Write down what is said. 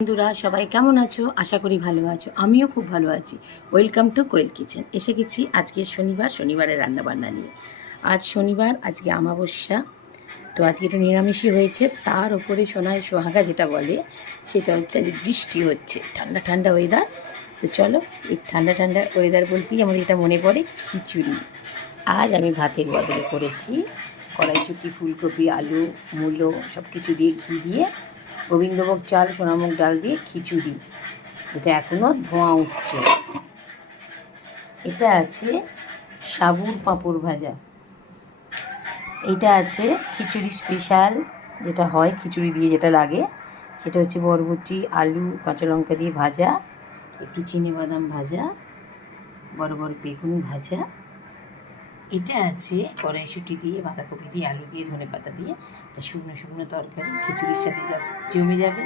বন্ধুরা সবাই কেমন আছো? আশা করি ভালো আছো। আমিও খুব ভালো আছি। Welcome to Koel kitchen. এসে গেছি আজকে শনিবারের রান্নাবান্না নিয়ে। আজ শনিবার, আজকে অমাবস্যা, তো আজকে একটু নিরামিষই হয়েছে। তার উপরে সোনায় সোহাগা যেটা বলে, সেটা হচ্ছে আজ বৃষ্টি হচ্ছে, ঠান্ডা ঠান্ডা ওয়েদার। তো চলো, এই ঠান্ডা ঠান্ডা ওয়েদার বলতেই আমাদের এটা মনে পড়ে খিচুড়ি। আজ আমি ভাতের বদলে করেছি কড়াইশুঁটি, ফুলকপি, আলু, মূলো সব কিছু দিয়ে ঘি দিয়ে গোবিন্দভোগ চাল, সোনামুগ ডাল দিয়ে খিচুড়ি। এটা এখনও ধোঁয়া উঠছে। এটা আছে সাবুর পাঁপড় ভাজা। এইটা আছে খিচুড়ি স্পেশাল, যেটা হয় খিচুড়ি দিয়ে যেটা লাগে, সেটা হচ্ছে বরবটি, আলু, কাঁচা লঙ্কা দিয়ে ভাজা, একটু চিনেবাদাম ভাজা, বড় বড় বেগুন ভাজা। এটা আছে কড়াইশুঁটি দিয়ে, বাঁধাকপি দিয়ে, আলু দিয়ে, ধনেপাতা দিয়ে একটা শুকনো শুকনো তরকারি, খিচুড়ির সাথে জাস্ট জমে যাবে।